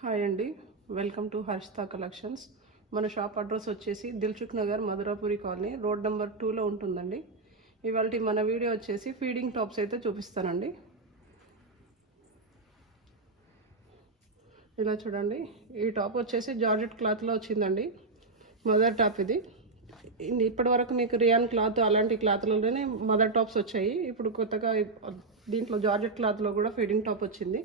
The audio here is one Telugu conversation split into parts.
హాయ్ అండి, వెల్కమ్ టు హర్షిత కలెక్షన్స్. మన షాప్ అడ్రస్ వచ్చేసి Dilsukh Nagar Madhurapuri colony road number 2లో ఉంటుందండి. ఇవాళ మన వీడియో వచ్చేసి ఫీడింగ్ టాప్స్ అయితే చూపిస్తానండి. ఇలా చూడండి, ఈ టాప్ వచ్చేసి జార్జెట్ క్లాత్లో వచ్చిందండి. మదర్ టాప్ ఇది. ఇప్పటి వరకు మీకు రియాన్ క్లాత్ అలాంటి క్లాత్లోనే మదర్ టాప్స్ వచ్చాయి. ఇప్పుడు కొత్తగా దీంట్లో జార్జెట్ క్లాత్లో కూడా ఫీడింగ్ టాప్ వచ్చింది.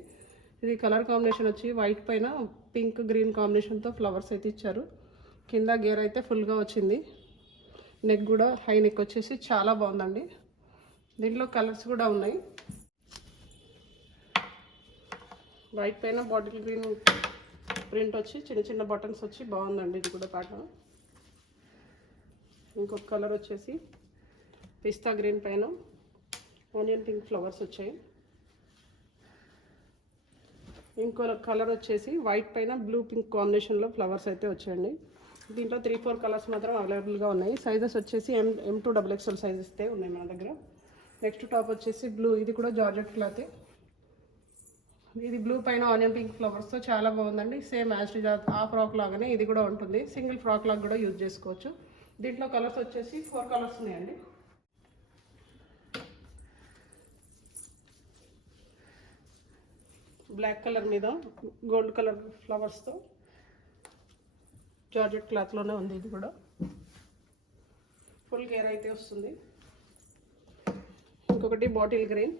ఇది కలర్ కాంబినేషన్ వచ్చి వైట్ పైన పింక్ గ్రీన్ కాంబినేషన్తో ఫ్లవర్స్ అయితే ఇచ్చారు. కింద గేర్ అయితే ఫుల్గా వచ్చింది. నెక్ కూడా హై నెక్ వచ్చేసి చాలా బాగుందండి. దీంట్లో కలర్స్ కూడా ఉన్నాయి. వైట్ పైన బాటిల్ గ్రీన్ ప్రింట్ వచ్చి చిన్న చిన్న బటన్స్ వచ్చి బాగుందండి. ఇది కూడా ప్యాటర్న్. ఇంకొక కలర్ వచ్చేసి పిస్తా గ్రీన్ పైన ఆనియన్ పింక్ ఫ్లవర్స్ వచ్చాయి. ఇంకో కలర్ వచ్చేసి వైట్ పైన బ్లూ పింక్ కాంబినేషన్లో ఫ్లవర్స్ అయితే వచ్చాయండి. దీంట్లో 3-4 కలర్స్ మాత్రం అవైలబుల్గా ఉన్నాయి. సైజెస్ వచ్చేసి M2 XXL సైజెస్ అయితే ఉన్నాయి మన దగ్గర. నెక్స్ట్ టాప్ వచ్చేసి బ్లూ, ఇది కూడా జార్జెట్ క్లాతే. ఇది బ్లూ పైన ఆనియన్ పింక్ ఫ్లవర్స్తో చాలా బాగుందండి. సేమ్ యాజ్ ఆ ఫ్రాక్ లాగానే ఇది కూడా ఉంటుంది. సింగిల్ ఫ్రాక్ లాగా కూడా యూజ్ చేసుకోవచ్చు. దీంట్లో కలర్స్ వచ్చేసి 4 కలర్స్ ఉన్నాయండి. బ్లాక్ కలర్ మీద గోల్డ్ కలర్ ఫ్లవర్స్తో జార్జెట్ క్లాత్లోనే ఉంది. ఇది కూడా ఫుల్ గేర్ అయితే వస్తుంది. ఇంకొకటి బాటిల్ గ్రీన్.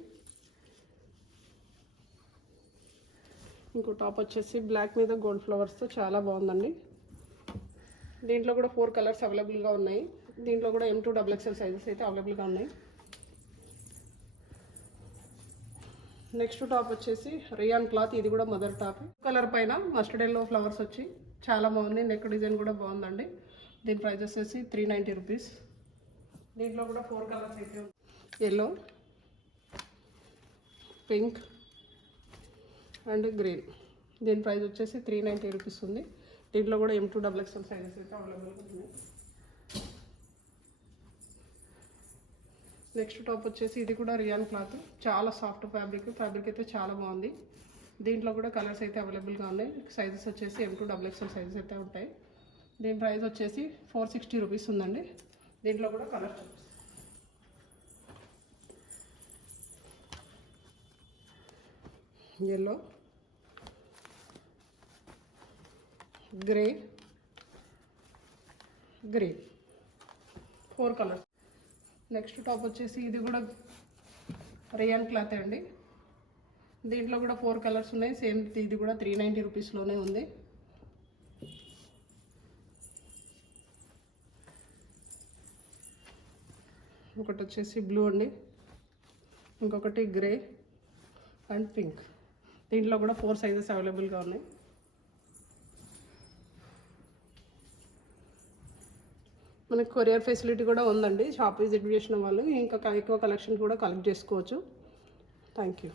ఇంకో టాప్ వచ్చేసి బ్లాక్ మీద గోల్డ్ ఫ్లవర్స్తో చాలా బాగుందండి. దీంట్లో కూడా 4 కలర్స్ అవైలబుల్గా ఉన్నాయి. దీంట్లో కూడా M2 XXL సైజెస్ అయితే అవైలబుల్గా ఉన్నాయి. నెక్స్ట్ టాప్ వచ్చేసి రియాన్ క్లాత్, ఇది కూడా మదర్ టాప్. కలర్ పైన మస్టర్డ్ ఎల్లో ఫ్లవర్స్ వచ్చి చాలా బాగుంది. నెక్ డిజైన్ కూడా బాగుందండి. దీని ప్రైస్ వచ్చేసి 390 రూపీస్. దీంట్లో కూడా 4 కలర్స్ అయితే ఉంది. Yellow, pink and green. దీని ప్రైస్ వచ్చేసి 390 రూపీస్ ఉంది. దీంట్లో కూడా M2 XXL సైజెస్ అయితే అవైలబుల్గా ఉన్నాయి. నెక్స్ట్ టాప్ వచ్చేసి ఇది కూడా రియాన్ క్లాత్, చాలా సాఫ్ట్ ఫ్యాబ్రిక్ అయితే చాలా బాగుంది. దీంట్లో కూడా కలర్స్ అయితే అవైలబుల్గా ఉన్నాయి. సైజెస్ వచ్చేసి M2 XXL సైజెస్ అయితే ఉంటాయి. దీని ప్రైస్ వచ్చేసి 460 రూపీస్ ఉందండి. దీంట్లో కూడా colours yellow, grey, green, 4 colours. Next top వచ్చేసి ఇది కూడా రియాన్ క్లాత్ అండి. దీంట్లో కూడా 4 కలర్స్ ఉన్నాయి. సేమ్ ఇది కూడా 390 రూపీస్లోనే ఉంది. ఒకటి వచ్చేసి బ్లూ అండి, ఇంకొకటి గ్రే అండ్ పింక్. దీంట్లో కూడా 4 సైజెస్ అవైలబుల్గా ఉన్నాయి. మనకి కొరియర్ ఫెసిలిటీ కూడా ఉందండి. షాప్ విజిట్ చేసిన వాళ్ళు ఇంకా ఎక్కువ కలెక్షన్ కూడా కలెక్ట్ చేసుకోవచ్చు. Thank you.